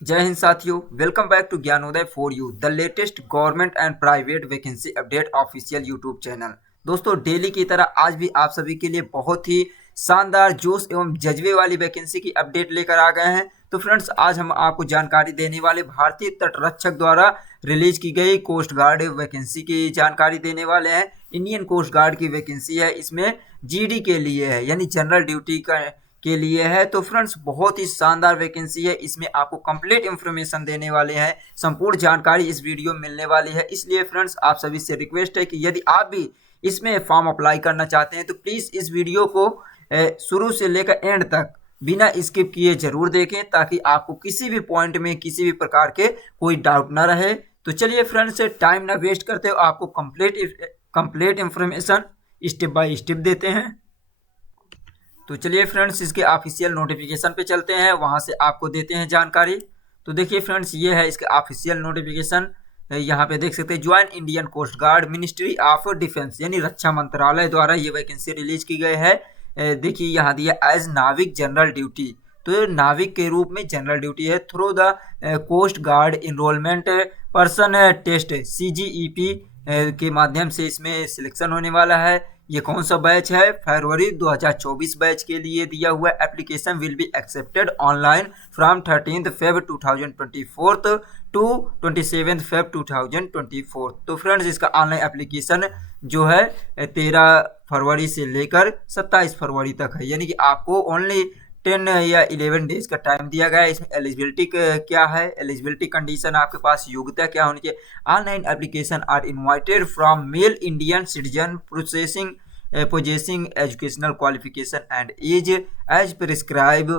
जय हिंद साथियों, welcome back to Gyanoday for you the latest government and private vacancy update official YouTube channel. दोस्तों, daily की तरह आज भी आप सभी के लिए बहुत ही शानदार जोश एवं जज्बे वाली वैकेंसी की अपडेट लेकर आ गए हैं। तो फ्रेंड्स, आज हम आपको जानकारी देने वाले भारतीय तटरक्षक द्वारा रिलीज की गई कोस्ट गार्ड वैकेंसी की जानकारी देने वाले हैं। इंडियन कोस्ट गार्ड की वैकेंसी है, इसमें जीडी के लिए है, यानी जनरल ड्यूटी का के लिए है। तो फ्रेंड्स, बहुत ही शानदार वैकेंसी है, इसमें आपको कंप्लीट इन्फॉर्मेशन देने वाले हैं, संपूर्ण जानकारी इस वीडियो में मिलने वाली है। इसलिए फ्रेंड्स, आप सभी से रिक्वेस्ट है कि यदि आप भी इसमें फॉर्म अप्लाई करना चाहते हैं तो प्लीज़ इस वीडियो को शुरू से लेकर एंड तक बिना स्किप किए जरूर देखें, ताकि आपको किसी भी पॉइंट में किसी भी प्रकार के कोई डाउट ना रहे। तो चलिए फ्रेंड्स, टाइम ना वेस्ट करते हो, आपको complete information step by step देते हैं। तो चलिए फ्रेंड्स, इसके ऑफिशियल नोटिफिकेशन पे चलते हैं, वहां से आपको देते हैं जानकारी। तो देखिए फ्रेंड्स, ये है इसके ऑफिशियल नोटिफिकेशन। यहाँ पे देख सकते हैं, join Indian coast guard, ministry of defence यानी रक्षा मंत्रालय द्वारा ये वैकेंसी रिलीज की गई है। देखिए यहाँ दिया एज नाविक जनरल ड्यूटी, तो ये नाविक के रूप में जनरल ड्यूटी है। Through the coast guard enrolment person test CGEP के माध्यम से इसमें सिलेक्शन होने वाला है। ये कौन सा बैच है? फरवरी 2024 बैच के लिए दिया हुआ। Application will be accepted online from 13 Feb 2024 to 27 Feb 2024। तो फ्रेंड्स, इसका ऑनलाइन एप्लीकेशन जो है 13 फरवरी से लेकर 27 फरवरी तक है, यानी कि आपको ओनली 10 या 11 डेज का टाइम दिया गया है। इसमें एलिजिबिलिटी क्या है? एलिजिबिलिटी कंडीशन, आपके पास योग्यता क्या होनी चाहिए? Online application are invited from male Indian citizen possessing educational qualification and age as prescribed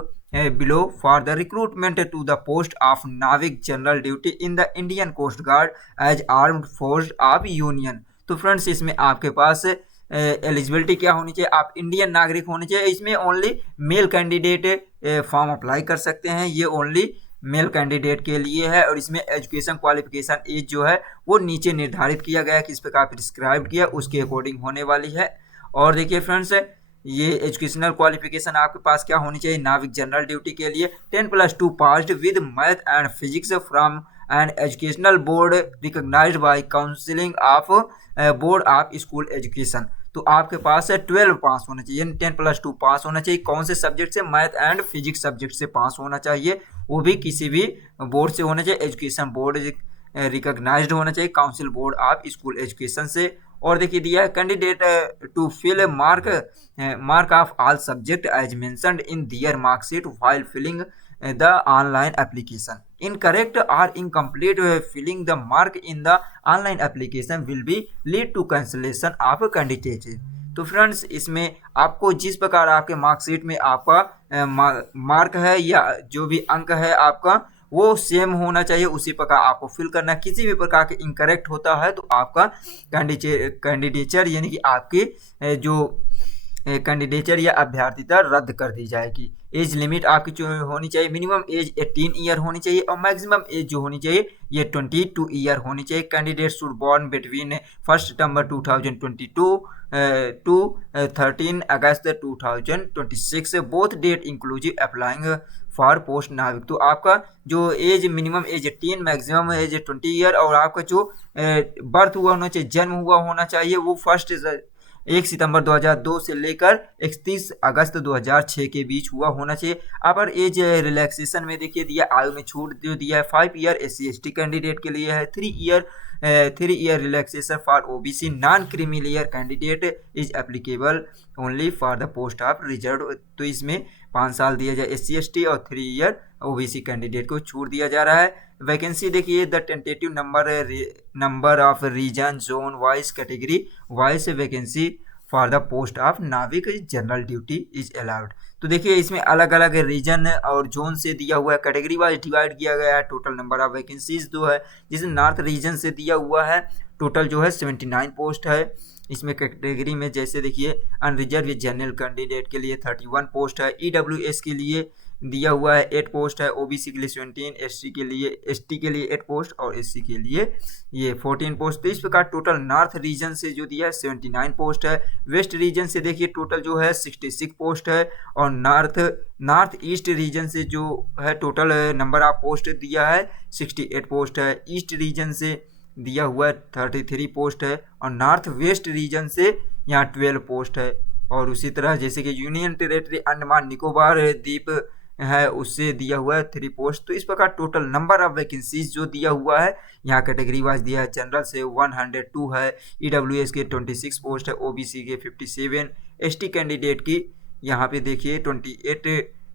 below for the recruitment to the post of Navik General Duty in the Indian Coast Guard as Armed Force of Union। तो friends, इसमें आपके पास eligibility क्या होनी चाहिए? आप Indian नागरिक होने चाहिए। इसमें only male candidate form apply कर सकते हैं, ये ओनली मेल कैंडिडेट के लिए है। और इसमें एजुकेशन क्वालिफिकेशन एज जो है वो नीचे निर्धारित किया गया है, किस प्रकार प्रिस्क्राइब किया उसके अकॉर्डिंग होने वाली है। और देखिए फ्रेंड्स, ये एजुकेशनल क्वालिफिकेशन आपके पास क्या होनी चाहिए? नाविक जनरल ड्यूटी के लिए 10+2 passed with math and physics from an educational board recognised by counselling of board of school education. तो आपके पास 12 पास होना चाहिए, यानी 10+2 पास होना चाहिए। कौन से सब्जेक्ट से? मैथ एंड फिजिक्स सब्जेक्ट से पास होना चाहिए, वो भी किसी भी बोर्ड से होना चाहिए। एजुकेशन बोर्ड रिकॉग्नाइज्ड होना चाहिए, council board of school education से। और देखिए दिया है, candidate to fill mark of all subject as mentioned in their marksheet while filling the online application. Incorrect or incomplete filling the mark in the online application will be lead to cancellation of candidate। तो friends, इसमें आपको जिस प्रकार आपके marksheet में आपका mark है या जो भी अंक है आपका, वो सेम होना चाहिए, उसी प्रकार आपको फिल करना। किसी भी प्रकार के इनकरेक्ट होता है तो आपका कैंडिडेचर यानी कि आपकी जो कैंडिडेचर या अभ्यर्थिता रद्द कर दी जाएगी। एज लिमिट आपकी जो होनी चाहिए, मिनिमम एज 18 ईयर होनी चाहिए और मैक्सिमम एज जो होनी चाहिए ये 22 ईयर होनी चाहिए। Candidate should born between 1 September 2022 to 13 August 2026, both date inclusive applying for post navik. तो आपका जो age minimum age 18, maximum age 20 year, और आपका जो बर्थ हुआ होना चाहिए, जन्म हुआ होना चाहिए, वो 1 सितंबर 2002 से लेकर 31 अगस्त 2006 के बीच हुआ होना चाहिए। अपर एज रिलैक्सेशन में देखिए दिया, आयु में छूट जो दिया है 5 ईयर SC/ST कैंडिडेट के लिए है, 3 year relaxation for OBC non creamy candidate is applicable only for the post of reserve. तो इसमें 5 साल दिया जाए SC/ST और 3 ईयर OBC कैंडिडेट को छूट दिया जा रहा है। वैकेंसी देखिए, the tentative number of region zone wise category wise vacancy for the post of navik general duty is allowed. तो देखिए, इसमें अलग अलग रीजन और जोन से दिया हुआ है, कैटेगरी वाइज डिवाइड किया गया है। टोटल नंबर ऑफ वैकेंसीज जो है, जिसे नॉर्थ रीजन से दिया हुआ है, टोटल जो है 79 पोस्ट है। इसमें कैटेगरी में जैसे देखिए, अनरिजर्व जनरल कैंडिडेट के लिए 31 पोस्ट है, EWS के लिए दिया हुआ है 8 पोस्ट है, ओबीसी के लिए 17, एसटी के लिए 8 पोस्ट और एससी के लिए ये 14 पोस्ट। तो इस प्रकार टोटल नॉर्थ रीजन से जो दिया है 79 पोस्ट है, वेस्ट रीजन से देखिए टोटल जो है 66 पोस्ट है, और नॉर्थ ईस्ट रीजन से जो है टोटल नंबर ऑफ पोस्ट दिया है 68 पोस्ट है, ईस्ट रीजन से दिया हुआ है 33 पोस्ट है, और नॉर्थ वेस्ट रीजन से यहाँ 12 पोस्ट है। और उसी तरह जैसे कि यूनियन टेरेटरी अंडमान निकोबार द्वीप है उससे दिया हुआ है 3 पोस्ट। तो इस प्रकार टोटल नंबर ऑफ वैकेंसीज जो दिया हुआ है यहाँ कैटेगरी वाइज दिया है, जनरल से 102 है, ईडब्ल्यूएस के 26 पोस्ट है, ओबीसी के 57, एसटी कैंडिडेट की यहाँ पे देखिए 28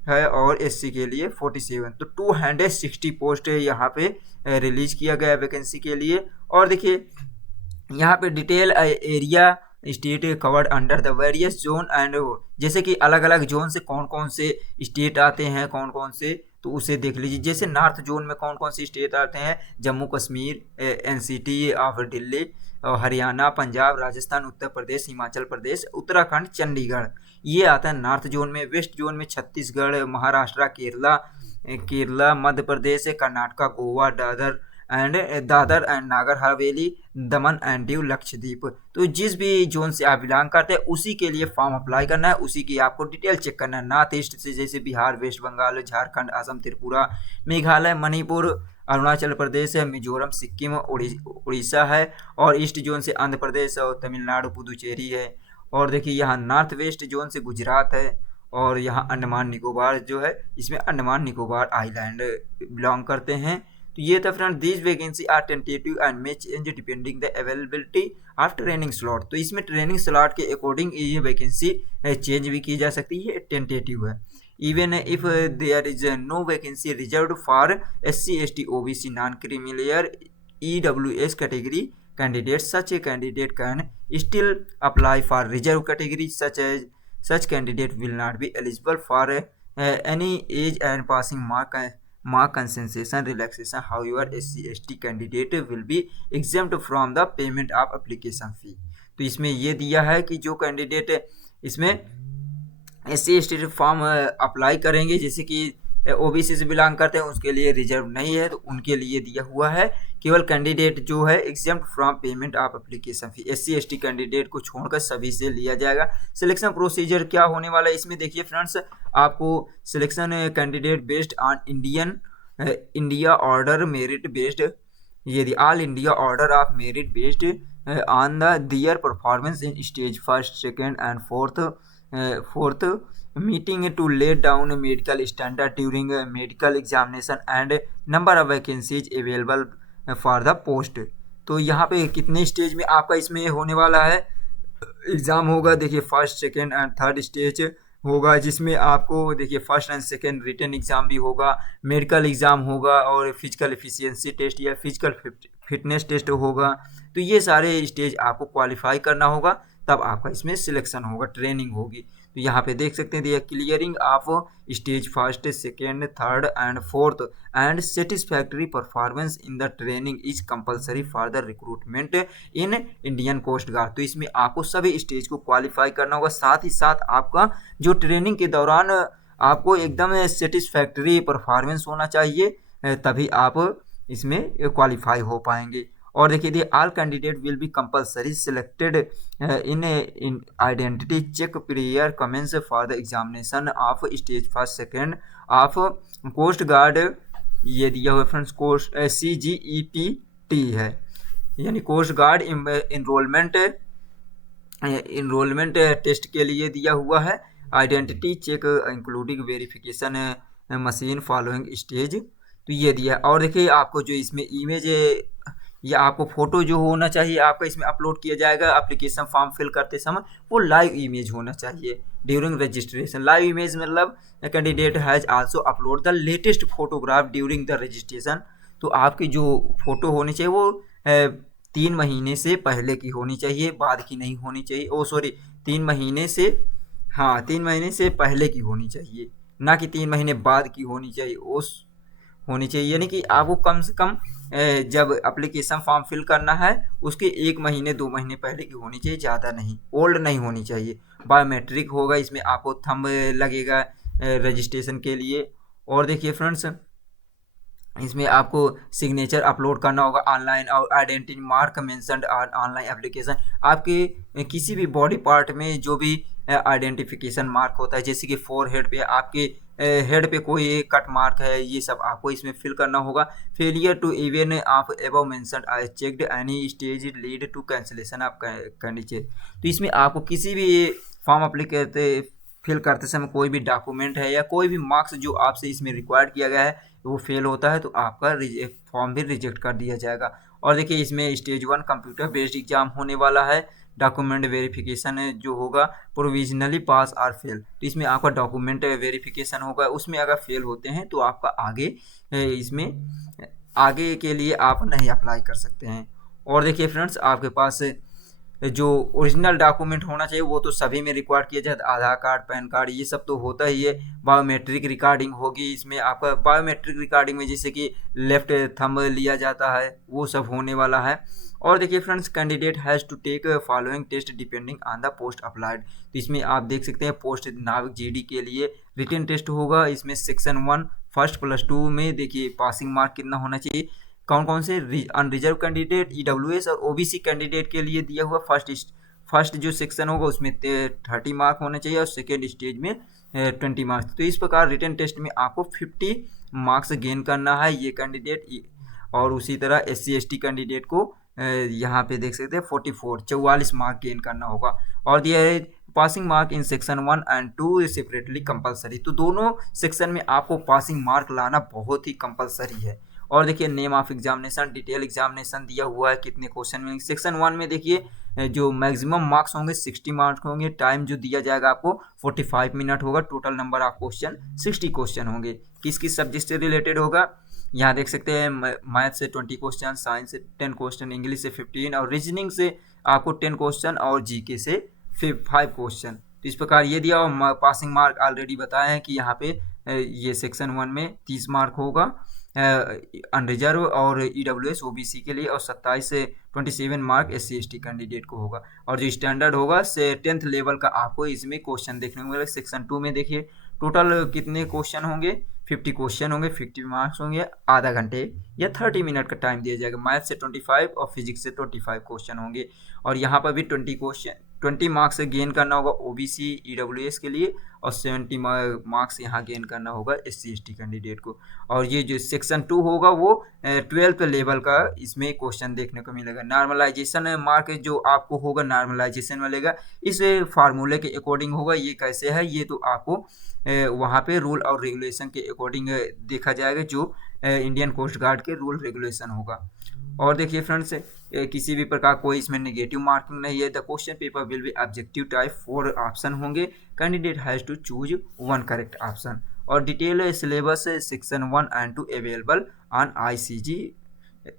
है, और एससी के लिए 47। तो 260 पोस्ट यहाँ पे रिलीज किया गया वैकेंसी के लिए। और देखिए यहाँ पे detail area state covered under the various zone and, जैसे कि अलग अलग जोन से कौन कौन से स्टेट आते हैं, कौन कौन से, तो उसे देख लीजिए। जैसे नॉर्थ जोन में कौन कौन से स्टेट आते हैं, जम्मू कश्मीर, एनसीटी ऑफ दिल्ली, हरियाणा, पंजाब, राजस्थान, उत्तर प्रदेश, हिमाचल प्रदेश, उत्तराखंड, चंडीगढ़, ये आता है नॉर्थ जोन में। वेस्ट जोन में Chhattisgarh, Maharashtra, Kerala, Madhya Pradesh, Karnataka, Goa, Dadar and Nagar Haveli, Daman and Diu, Lakshadweep. तो जिस भी जोन से आप बिलोंग करते हैं उसी के लिए फॉर्म अप्लाई करना है, उसी की आपको डिटेल चेक करना है। नॉर्थ ईस्ट से जैसे बिहार, वेस्ट बंगाल, झारखंड, असम, त्रिपुरा, मेघालय, मणिपुर, अरुणाचल प्रदेश है, मिजोरम, सिक्किम, उड़ीसा है, और ईस्ट जोन से आंध्र प्रदेश और तमिलनाडु, पुदुचेरी है। और देखिए यहाँ नॉर्थ वेस्ट जोन से गुजरात है, और यहाँ अंडमान निकोबार जो है इसमें अंडमान निकोबार आइलैंड बिलोंग करते हैं। तो ये था friend, these vacancy are tentative and may change depending the availability of training slot. तो इसमें ट्रेनिंग स्लॉट के अकॉर्डिंग ये वैकेंसी चेंज भी की जा सकती है, टेंटेटिव है। Even if there is no vacancy reserved for SC ST OBC non creamy layer EWS category candidate, such a candidate can still apply for reserve category, such candidate will not be eligible for any age and passing mark concession relaxation. However, SC ST candidate will be exempt from the payment of application fee. तो इसमें ये दिया है कि जो candidate इसमें SC ST form apply करेंगे, जैसे कि ओबीसी से बिलोंग करते हैं, उसके लिए रिजर्व नहीं है, तो उनके लिए दिया हुआ है केवल कैंडिडेट जो है exempt from payment of application fee. SC ST candidate को छोड़कर सभी से लिया जाएगा। सिलेक्शन प्रोसीजर क्या होने वाला है इसमें देखिए फ्रेंड्स, आपको selection candidate based on India order merit based, ये all India order of merit based on the their performance in stage first, second and fourth meeting to lay down medical standard during medical examination and number of vacancies available for the post। तो यहाँ पे कितने stage में आपका इसमें होने वाला है एग्ज़ाम होगा, देखिए first, second and third stage होगा, जिसमें आपको देखिए first and second written exam भी होगा, मेडिकल एग्ज़ाम होगा, और फिजिकल एफिशिएंसी टेस्ट या फिजिकल फिटनेस टेस्ट होगा। तो ये सारे स्टेज आपको क्वालिफाई करना होगा, तब आपका इसमें सिलेक्शन होगा, ट्रेनिंग होगी। तो यहाँ पे देख सकते हैं दिया clearing of stage first, second, third and fourth and satisfactory performance in the training is compulsory for the recruitment in Indian coast guard. तो इसमें आपको सभी स्टेज को क्वालिफाई करना होगा, साथ ही साथ आपका जो ट्रेनिंग के दौरान आपको एकदम सेटिस्फैक्ट्री परफॉर्मेंस होना चाहिए, तभी आप इसमें क्वालिफाई हो पाएंगे। और देखिए all candidate will be compulsory selected in identity check prior commence for the examination of stage first, second of coast guard. ये दिया हुआ फ्रेंड्स कोस्ट CGEPT है, यानी कोस्ट गार्ड इनरोलमेंट टेस्ट के लिए दिया हुआ है। Identity check including verification machine following stage, तो ये दिया है। और देखिए आपको जो इसमें इमेज या आपको फोटो जो होना चाहिए आपका इसमें अपलोड किया जाएगा एप्लीकेशन फॉर्म फिल करते समय, वो लाइव इमेज होना चाहिए ड्यूरिंग रजिस्ट्रेशन। लाइव इमेज मतलब candidate has also upload the latest photograph during the registration. तो आपकी जो फोटो होनी चाहिए वो 3 महीने से पहले की होनी चाहिए, बाद की नहीं होनी चाहिए। 3 महीने से 3 महीने से पहले की होनी चाहिए, ना कि 3 महीने बाद की होनी चाहिए। यानी कि आपको कम से कम जब एप्लीकेशन फॉर्म फिल करना है उसके 1 महीने 2 महीने पहले की होनी चाहिए, ज़्यादा नहीं, ओल्ड नहीं होनी चाहिए। बायोमेट्रिक होगा, इसमें आपको थंब लगेगा रजिस्ट्रेशन के लिए, और देखिए फ्रेंड्स, इसमें आपको सिग्नेचर अपलोड करना होगा ऑनलाइन, और identity mark mentioned online application. आपके किसी भी बॉडी पार्ट में जो भी आइडेंटिफिकेशन मार्क होता है, जैसे कि फोर हेड पे आपके हेड पे कोई कट मार्क है, ये सब आपको इसमें फिल करना होगा। Failure to even of above mentioned I checked any stage lead to cancellation of candidate. तो इसमें आपको किसी भी फॉर्म अप्लीकेशन फिल करते समय कोई भी डॉक्यूमेंट है या कोई भी मार्क्स जो आपसे इसमें रिक्वायर्ड किया गया है वो फेल होता है तो आपका फॉर्म भी रिजेक्ट कर दिया जाएगा। और देखिए इसमें स्टेज 1 कंप्यूटर बेस्ड एग्जाम होने वाला है। डॉक्यूमेंट वेरिफिकेशन जो होगा प्रोविजनली पास और फेल, तो इसमें आपका डॉक्यूमेंट वेरिफिकेशन होगा, उसमें अगर फेल होते हैं तो आपका आगे इसमें आगे के लिए आप नहीं अप्लाई कर सकते हैं। और देखिए फ्रेंड्स, आपके पास जो ओरिजिनल डॉक्यूमेंट होना चाहिए वो तो सभी में रिक्वायर्ड किया जाता है, आधार कार्ड, पैन कार्ड, ये सब तो होता ही है। बायोमेट्रिक रिकॉर्डिंग होगी इसमें, आपका बायोमेट्रिक रिकॉर्डिंग में जैसे कि लेफ्ट थंब लिया जाता है वो सब होने वाला है। और देखिए friends, candidate has to take following test depending on the post applied. तो इसमें आप देख सकते हैं पोस्ट नाविक जीडी के लिए रिटन टेस्ट होगा। इसमें सेक्शन 1 फर्स्ट +2 में देखिए पासिंग मार्क कितना होना चाहिए। कौन कौन से अनरिजर्व कैंडिडेट, ईडब्ल्यूएस और ओबीसी कैंडिडेट के लिए दिया हुआ फर्स्ट जो सेक्शन होगा उसमें 30 मार्क होने चाहिए और सेकेंड स्टेज में 20 मार्क्स। तो इस प्रकार रिटन टेस्ट में आपको 50 मार्क्स गेन करना है ये कैंडिडेट। और उसी तरह SC ST कैंडिडेट को यहाँ पे देख सकते हैं 44 मार्क गेन करना होगा। और दिया है passing mark in section 1 and 2 separately compulsory. तो दोनों सेक्शन में आपको पासिंग मार्क लाना बहुत ही कंपलसरी है। और देखिए name of examination, detail examination दिया हुआ है कितने क्वेश्चन में। सेक्शन 1 में देखिए जो मैक्सिमम मार्क्स होंगे 60 मार्क्स होंगे। टाइम जो दिया जाएगा आपको 45 मिनट होगा। Total number of question 60 question होंगे। किस किस सब्जेक्ट से रिलेटेड होगा यहाँ देख सकते हैं, मैथ से 20 क्वेश्चन, साइंस से 10 क्वेश्चन, इंग्लिश से 15 और रीजनिंग से आपको 10 क्वेश्चन और जीके से 5 क्वेश्चन। तो इस प्रकार ये दिया। और पासिंग मार्क ऑलरेडी बताया है कि यहाँ पे ये सेक्शन 1 में 30 मार्क होगा अनरिजर्व और ईडब्ल्यूएस ओबीसी के लिए, और 27 से 27 मार्क SC ST कैंडिडेट को होगा। और जो स्टैंडर्ड होगा से 10th लेवल का आपको इसमें क्वेश्चन देखने को मिलेगा। सेक्शन 2 में देखिए टोटल कितने क्वेश्चन होंगे, 50 क्वेश्चन होंगे, 50 मार्क्स होंगे, आधा घंटे या 30 मिनट का टाइम दिया जाएगा। मैथ से 25 और फिजिक्स से 25 क्वेश्चन होंगे। और यहाँ पर भी 20 मार्क्स गेन करना होगा ओबीसी ईडब्ल्यूएस के लिए, और 70 मार्क्स यहाँ गेन करना होगा SC ST कैंडिडेट को। और ये जो सेक्शन 2 होगा वो 12th लेवल का इसमें क्वेश्चन देखने को मिलेगा। नॉर्मलाइजेशन मार्क जो आपको होगा नॉर्मलाइजेशन मिलेगा, इस फार्मूले के अकॉर्डिंग होगा। ये कैसे है ये तो आपको वहाँ पे रूल और रेगुलेशन के अकॉर्डिंग देखा जाएगा, जो इंडियन कोस्ट गार्ड के रूल रेगुलेशन होगा। और देखिए फ्रेंड्स, किसी भी प्रकार कोई इसमें नेगेटिव मार्किंग नहीं है। The question paper will be objective type, 4 option होंगे। Candidate has to choose 1 correct option. और detail syllabus section 1 and 2 available on ICG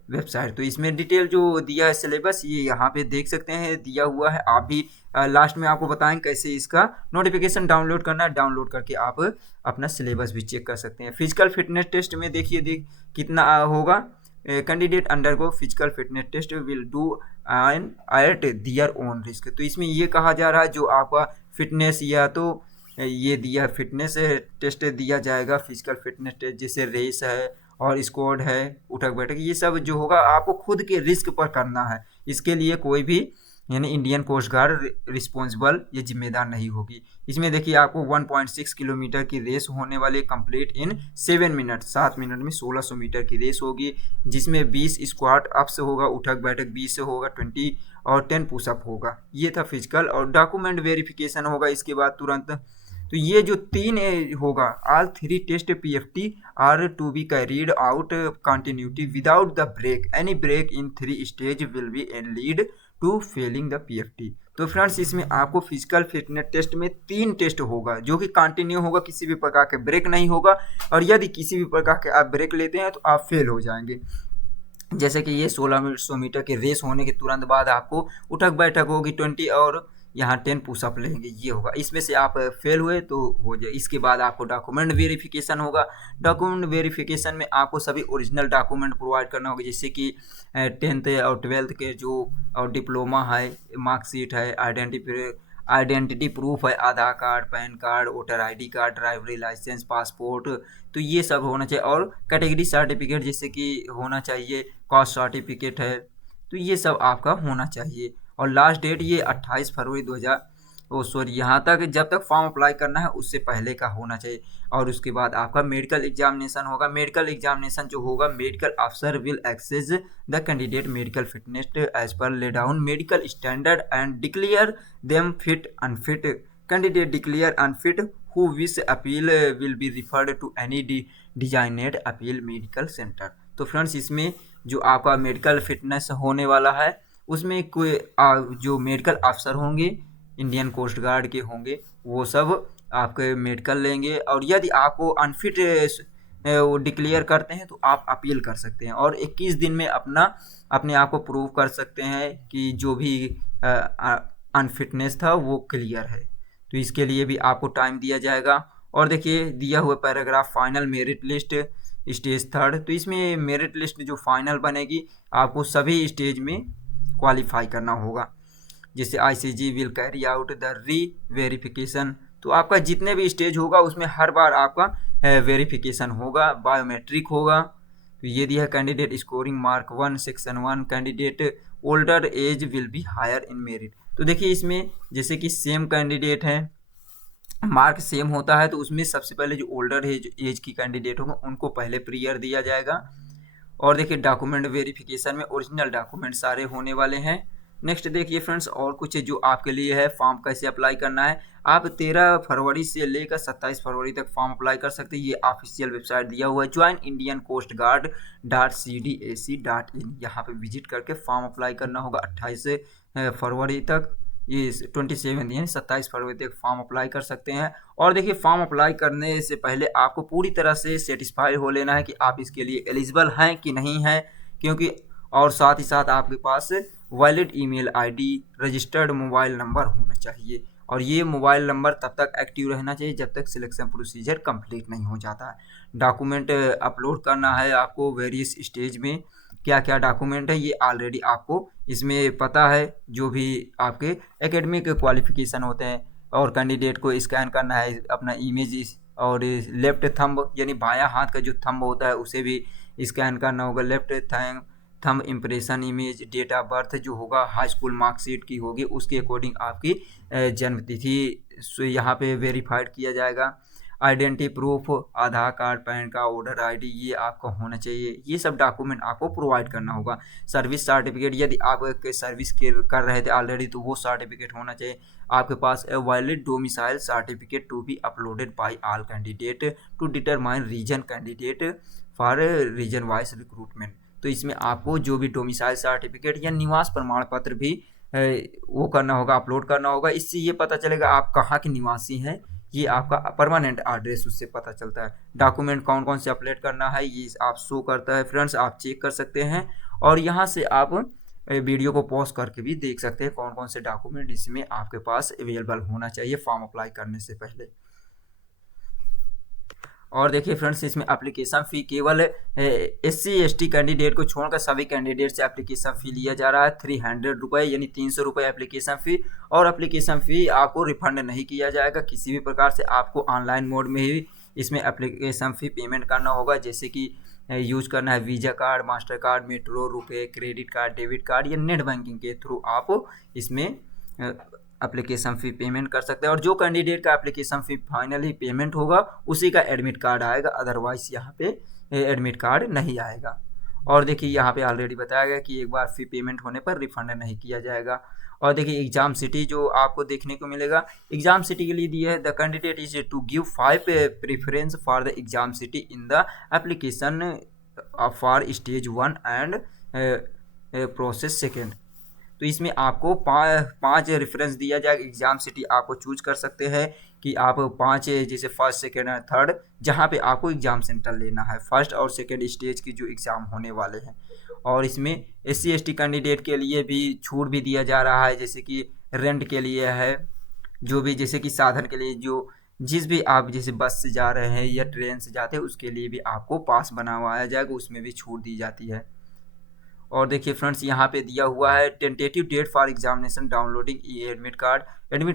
website. तो इसमें डिटेल जो दिया है सिलेबस ये यहाँ पे देख सकते हैं दिया हुआ है। आप भी लास्ट में आपको बताएं कैसे इसका नोटिफिकेशन डाउनलोड करना है। डाउनलोड करके आप अपना सिलेबस भी चेक कर सकते हैं। फिजिकल फिटनेस टेस्ट में देखिए कितना होगा। Candidate undergo physical fitness test will do and at their own risk. तो इसमें ये कहा जा रहा है जो आपका फिटनेस या तो ये दिया फिटनेस टेस्ट दिया जाएगा, फिजिकल फिटनेस टेस्ट जैसे रेस है और स्क्वाड है, उठक बैठक, ये सब जो होगा आपको खुद के रिस्क पर करना है। इसके लिए कोई भी यानी इंडियन कोस्ट गार्ड रिस्पॉन्सिबल ये जिम्मेदार नहीं होगी। इसमें देखिए आपको 1.6 किलोमीटर की रेस होने वाली कंप्लीट इन 7 मिनट, 7 मिनट में 1600 मीटर की रेस होगी, जिसमें 20 स्क्वाट अप से होगा, उठक बैठक 20 से होगा, 20 और 10 पुशअप होगा। ये था फिजिकल। और डॉक्यूमेंट वेरिफिकेशन होगा इसके बाद तुरंत। तो ये जो 3 होगा, all 3 test PFT are to be carried out continuity without the break, any break in 3 stage will be an lead to failing the PFT। तो फ्रेंड्स इसमें आपको फिजिकल फिटनेस टेस्ट में 3 टेस्ट होगा जो कि कंटिन्यू होगा, किसी भी प्रकार के ब्रेक नहीं होगा। और यदि किसी भी प्रकार के आप ब्रेक लेते हैं तो आप फेल हो जाएंगे। जैसे कि ये 1600 मीटर के रेस होने के तुरंत बाद आपको उठक बैठक होगी 20 और यहाँ 10 पुशअप लेंगे, ये होगा। इसमें से आप फेल हुए तो हो जाए। इसके बाद आपको डॉक्यूमेंट वेरिफिकेशन होगा। डॉक्यूमेंट वेरिफिकेशन में आपको सभी ओरिजिनल डॉक्यूमेंट प्रोवाइड करना होगा, जैसे कि 10th और 12th के जो और डिप्लोमा है, मार्कशीट है, आइडेंटिटी प्रूफ है, Aadhaar card, PAN card, voter ID card, driving licence, passport, तो ये सब होना चाहिए। और कैटेगरी सर्टिफिकेट जैसे कि होना चाहिए, कास्ट सर्टिफिकेट है, तो ये सब आपका होना चाहिए। और लास्ट डेट ये 28 फरवरी 2000 सॉरी यहाँ तक जब तक फॉर्म अप्लाई करना है उससे पहले का होना चाहिए। और उसके बाद आपका मेडिकल एग्जामिनेशन होगा। मेडिकल एग्जामिनेशन जो होगा, मेडिकल अफसर will assess the candidate medical fitness as per lay down medical standard and declare them fit unfit. Candidate declare unfit who wish appeal will be referred to any designated appeal medical centre. तो friends, इसमें जो आपका medical fitness होने वाला है उसमें कोई जो मेडिकल अफसर होंगे इंडियन कोस्ट गार्ड के होंगे, वो सब आपके मेडिकल लेंगे। और यदि आपको अनफिट वो डिक्लेयर करते हैं तो आप अपील कर सकते हैं और 21 दिन में अपने आप को प्रूव कर सकते हैं कि जो भी अनफिटनेस था वो क्लियर है। तो इसके लिए भी आपको टाइम दिया जाएगा। और देखिए दिया हुआ paragraph, final merit list stage 3, तो इसमें मेरिट लिस्ट जो फाइनल बनेगी आपको सभी स्टेज में क्वालिफाई करना होगा। जैसे ICG will carry out the री वेरिफिकेशन, तो आपका जितने भी स्टेज होगा उसमें हर बार आपका वेरिफिकेशन होगा, बायोमेट्रिक होगा। तो ये दिया है candidate scoring mark 1 section 1, candidate older age will be higher in merit. तो देखिए इसमें जैसे कि सेम कैंडिडेट है, मार्क सेम होता है, तो उसमें सबसे पहले जो ओल्डर एज की कैंडिडेट होगा उनको पहले प्रियर दिया जाएगा। और देखिए डॉक्यूमेंट वेरिफिकेशन में ओरिजिनल डॉक्यूमेंट सारे होने वाले हैं। नेक्स्ट देखिए फ्रेंड्स, और कुछ जो आपके लिए है, फॉर्म कैसे अप्लाई करना है। आप 13 फरवरी से लेकर 27 फरवरी तक फॉर्म अप्लाई कर सकते हैं। ये ऑफिशियल वेबसाइट दिया हुआ है, join Indian coast guard .cdac.in, यहाँ पे विजिट करके फॉर्म अप्लाई करना होगा 28 फरवरी तक। ये 27 यानी 27 फरवरी तक फॉर्म अप्लाई कर सकते हैं। और देखिए फॉर्म अप्लाई करने से पहले आपको पूरी तरह से सेटिस्फाई हो लेना है कि आप इसके लिए एलिजिबल हैं कि नहीं हैं, क्योंकि और साथ ही साथ आपके पास valid email ID, registered mobile number होना चाहिए। और ये मोबाइल नंबर तब तक एक्टिव रहना चाहिए जब तक सिलेक्शन प्रोसीजर कंप्लीट नहीं हो जाता है। डॉक्यूमेंट अपलोड करना है आपको वेरियस स्टेज में, क्या क्या डॉक्यूमेंट है ये ऑलरेडी आपको इसमें पता है। जो भी आपके एकेडमिक क्वालिफिकेशन होते हैं, और कैंडिडेट को स्कैन करना है अपना इमेज, और लेफ्ट थंब यानी बायां हाथ का जो थंब होता है उसे भी स्कैन करना होगा। Left thumb impression image, date of birth जो होगा हाई स्कूल मार्कशीट की होगी उसके अकॉर्डिंग आपकी जन्म तिथि यहाँ पे वेरीफाइड किया जाएगा। Identity proof, Aadhaar card, PAN card, voter ID, ये आपका होना चाहिए। ये सब डॉक्यूमेंट आपको प्रोवाइड करना होगा। सर्विस सर्टिफिकेट, यदि आप सर्विस कर रहे थे ऑलरेडी तो वो सर्टिफिकेट होना चाहिए आपके पास। A valid domicile certificate to be uploaded by all candidate to determine region candidate for region wise recruitment. तो इसमें आपको जो भी डोमिसाइल सर्टिफिकेट या निवास प्रमाण पत्र भी वो करना होगा, अपलोड करना होगा। इससे ये पता चलेगा आप कहाँ के निवासी हैं, ये आपका परमानेंट एड्रेस उससे पता चलता है। डॉक्यूमेंट कौन कौन से अपलोड करना है ये आप शो करता है फ्रेंड्स, आप चेक कर सकते हैं। और यहाँ से आप वीडियो को पॉज करके भी देख सकते हैं कौन कौन से डॉक्यूमेंट इसमें आपके पास अवेलेबल होना चाहिए फॉर्म अप्लाई करने से पहले। और देखिए फ्रेंड्स, इसमें एप्लीकेशन फ़ी केवल SC ST कैंडिडेट को छोड़कर सभी कैंडिडेट से एप्लीकेशन फ़ी लिया जा रहा है 300 रुपये, यानी 300 रुपये एप्लीकेशन फ़ी। और एप्लीकेशन फ़ी आपको रिफंड नहीं किया जाएगा किसी भी प्रकार से, आपको ऑनलाइन मोड में ही इसमें एप्लीकेशन फ़ी पेमेंट करना होगा। जैसे कि यूज़ करना है visa card, master card, metro, रुपए, क्रेडिट कार्ड, डेबिट कार्ड या नेट बैंकिंग के थ्रू आप इसमें एप्लीकेशन फ़ी पेमेंट कर सकते हैं। और जो कैंडिडेट का एप्लीकेशन फ़ी फाइनली पेमेंट होगा उसी का एडमिट कार्ड आएगा, अदरवाइज यहाँ पे एडमिट कार्ड नहीं आएगा। और देखिए यहाँ पे ऑलरेडी बताया गया कि एक बार फ़ी पेमेंट होने पर रिफंड नहीं किया जाएगा। और देखिए एग्जाम सिटी जो आपको देखने को मिलेगा, एग्जाम सिटी के लिए दिया है the candidate is to give 5 preference for the exam city in the application for stage 1 and process second. तो इसमें आपको 5 रेफरेंस दिया जाएगा। एग्जाम सिटी आपको चूज कर सकते हैं कि आप 5 जैसे फर्स्ट, सेकेंड और थर्ड जहाँ पे आपको एग्जाम सेंटर लेना है, फर्स्ट और सेकेंड स्टेज की जो एग्ज़ाम होने वाले हैं। और इसमें SC ST कैंडिडेट के लिए भी छूट भी दिया जा रहा है, जैसे कि रेंट के लिए है, जो भी जैसे कि साधन के लिए जो जिस भी आप जैसे बस से जा रहे हैं या ट्रेन से जाते हैं उसके लिए भी आपको पास बनवाया जाएगा, उसमें भी छूट दी जाती है। और देखिए फ्रेंड्स यहाँ पे दिया हुआ है tentative date for examination downloading e admit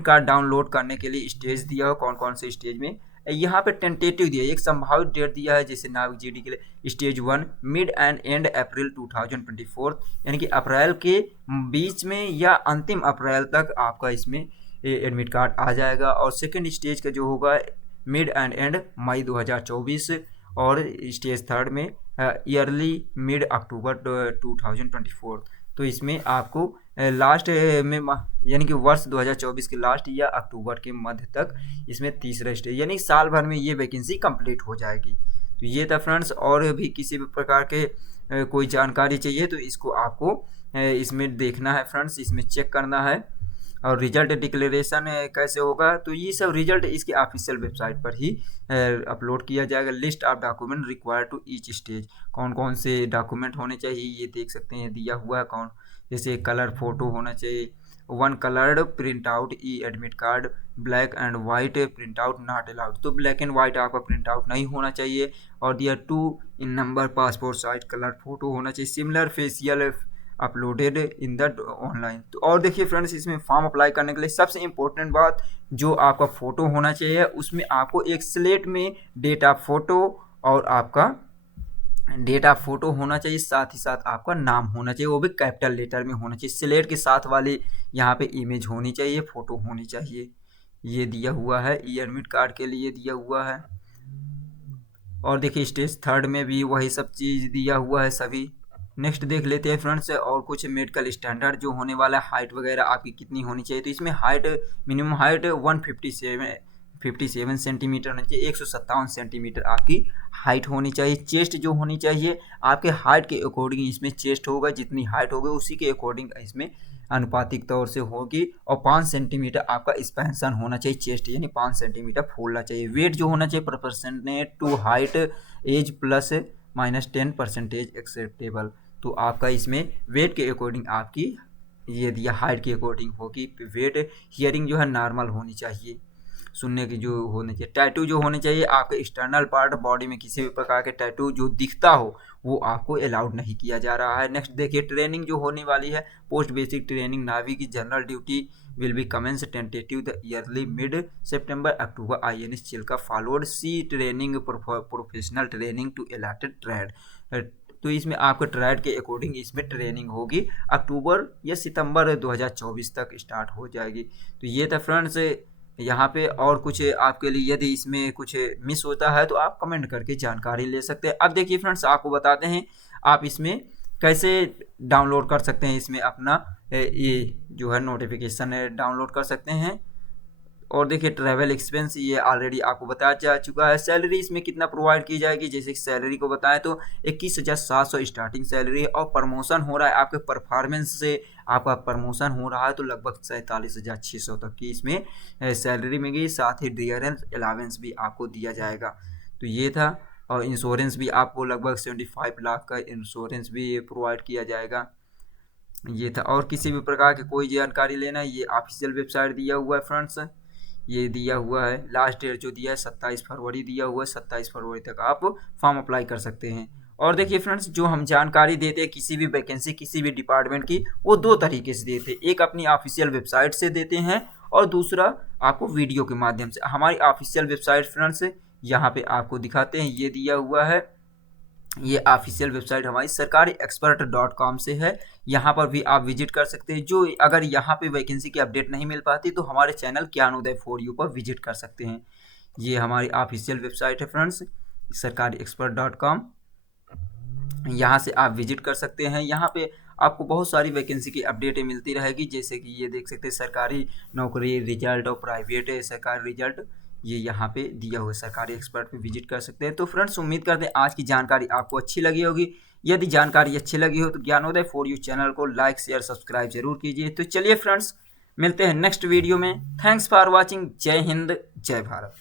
card download करने के लिए स्टेज दिया हो, कौन कौन से स्टेज में। यहाँ पे टेंटेटिव दिया, एक संभावित डेट दिया है, जैसे नाविक जीडी के लिए stage 1 mid and and April 2024, यानी कि अप्रैल के बीच में या अंतिम अप्रैल तक आपका इसमें एडमिट कार्ड आ जाएगा। और सेकेंड स्टेज का जो होगा मिड एंड एंड मई 2024, और स्टेज थर्ड में ईयरली मिड अक्टूबर 2024। तो इसमें आपको लास्ट में यानी कि वर्ष 2024 के लास्ट या अक्टूबर के मध्य तक इसमें तीसरा स्टेज, यानी साल भर में ये वैकेंसी कंप्लीट हो जाएगी। तो ये था फ्रेंड्स, और भी किसी भी प्रकार के कोई जानकारी चाहिए तो इसको आपको इसमें देखना है फ्रेंड्स, इसमें चेक करना है। और रिजल्ट डिक्लेरेशन कैसे होगा, तो ये सब रिजल्ट इसके ऑफिशियल वेबसाइट पर ही अपलोड किया जाएगा। List of document required to each stage, कौन कौन से डॉक्यूमेंट होने चाहिए ये देख सकते हैं, दिया हुआ है कौन, जैसे कलर फोटो होना चाहिए, 1 coloured print out e admit card, black and white print out not allowed, तो ब्लैक एंड वाइट आपका प्रिंट आउट नहीं होना चाहिए। और there 2 in number passport size colour photo होना चाहिए, similar facial uploaded in the online. तो और देखिए फ्रेंड्स, इसमें फॉर्म अप्लाई करने के लिए सबसे इम्पोर्टेंट बात, जो आपका फ़ोटो होना चाहिए उसमें आपको एक स्लेट में डेट ऑफ फोटो और आपका डेट ऑफ फोटो होना चाहिए, साथ ही साथ आपका नाम होना चाहिए, वो भी कैपिटल लेटर में होना चाहिए। स्लेट के साथ वाली यहाँ पे इमेज होनी चाहिए, फ़ोटो होनी चाहिए। ये दिया हुआ है ई एडमिट कार्ड के लिए दिया हुआ है। और देखिए स्टेज थर्ड में भी वही सब चीज़ दिया हुआ है सभी। नेक्स्ट देख लेते हैं फ्रेंड्स, और कुछ मेडिकल स्टैंडर्ड जो होने वाला है, हाइट वगैरह आपकी कितनी होनी चाहिए। तो इसमें हाइट मिनिमम हाइट 157 सेंटीमीटर होनी चाहिए, 157 सेंटीमीटर आपकी हाइट होनी चाहिए। चेस्ट जो होनी चाहिए आपके हाइट के अकॉर्डिंग इसमें चेस्ट होगा, जितनी हाइट होगी उसी के अकॉर्डिंग इसमें अनुपातिक तौर से होगी। और 5 सेंटीमीटर आपका एक्सपेंशन होना चाहिए चेस्ट, यानी 5 सेंटीमीटर फूलना चाहिए। वेट जो होना चाहिए proportionate to height as plus -10% acceptable. तो आपका इसमें वेट के अकॉर्डिंग आपकी ये दिया हाइट के अकॉर्डिंग होगी वेट। हियरिंग जो है नॉर्मल होनी चाहिए, सुनने की जो होनी चाहिए। टैटू जो होने चाहिए आपके एक्सटर्नल पार्ट बॉडी में, किसी भी प्रकार के टैटू जो दिखता हो वो आपको अलाउड नहीं किया जा रहा है। नेक्स्ट देखिए ट्रेनिंग जो होने वाली है, पोस्ट बेसिक ट्रेनिंग नावी की general duty will be commence tentative the early mid September October INS Chilka followed sea training professional training to allotted trade. तो इसमें आपके ट्रेड के अकॉर्डिंग इसमें ट्रेनिंग होगी, अक्टूबर या सितंबर 2024 तक स्टार्ट हो जाएगी। तो ये था फ्रेंड्स यहाँ पे। और कुछ आपके लिए यदि इसमें कुछ मिस होता है तो आप कमेंट करके जानकारी ले सकते हैं। अब देखिए फ्रेंड्स, आपको बताते हैं आप इसमें कैसे डाउनलोड कर सकते हैं, इसमें अपना ये जो है नोटिफिकेशन डाउनलोड कर सकते हैं। और देखिए ट्रैवल एक्सपेंस ये ऑलरेडी आपको बताया जा चुका है। सैलरी इसमें कितना प्रोवाइड की जाएगी, जैसे सैलरी को बताएं तो 21,700 स्टार्टिंग सैलरी है। और प्रमोशन हो रहा है आपके परफॉर्मेंस से, आपका प्रमोशन हो रहा है तो लगभग 47,600 तक की इसमें सैलरी मिलेगी। साथ ही डियरेंस अलावेंस भी आपको दिया जाएगा। तो ये था। और इंश्योरेंस भी आपको लगभग 75 लाख का इंश्योरेंस भी प्रोवाइड किया जाएगा। ये था। और किसी भी प्रकार की कोई जानकारी लेना है, ये ऑफिशियल वेबसाइट दिया हुआ है फ्रेंड्स, ये दिया हुआ है। लास्ट डेट जो दिया है 27 फरवरी दिया हुआ है, 27 फरवरी तक आप फॉर्म अप्लाई कर सकते हैं। और देखिए फ्रेंड्स, जो हम जानकारी देते हैं किसी भी वैकेंसी किसी भी डिपार्टमेंट की, वो 2 तरीके से देते हैं। एक अपनी ऑफिशियल वेबसाइट से देते हैं और दूसरा आपको वीडियो के माध्यम से। हमारी ऑफिशियल वेबसाइट फ्रेंड्स यहाँ पे आपको दिखाते हैं, ये दिया हुआ है। ये ऑफिशियल वेबसाइट हमारी sarkariexpert.com से है, यहाँ पर भी आप विजिट कर सकते हैं। जो अगर यहाँ पे वैकेंसी की अपडेट नहीं मिल पाती तो हमारे चैनल ज्ञानोदय फॉर यू पर विजिट कर सकते हैं। ये हमारी ऑफिशियल वेबसाइट है फ्रेंड्स, sarkariexpert.com, यहाँ से आप विजिट कर सकते हैं। यहाँ पे आपको बहुत सारी वैकेंसी की अपडेटें मिलती रहेगी, जैसे कि ये देख सकते हैं सरकारी नौकरी रिजल्ट और प्राइवेट सरकारी रिजल्ट, ये यहाँ पे दिया हुआ है। सरकारी एक्सपर्ट पे विजिट कर सकते हैं। तो फ्रेंड्स, उम्मीद करते हैं आज की जानकारी आपको अच्छी लगी होगी। यदि जानकारी अच्छी लगी हो तो ज्ञानोदय फॉर यू चैनल को लाइक शेयर सब्सक्राइब जरूर कीजिए। तो चलिए फ्रेंड्स, मिलते हैं नेक्स्ट वीडियो में। Thanks for watching. जय हिंद, जय भारत।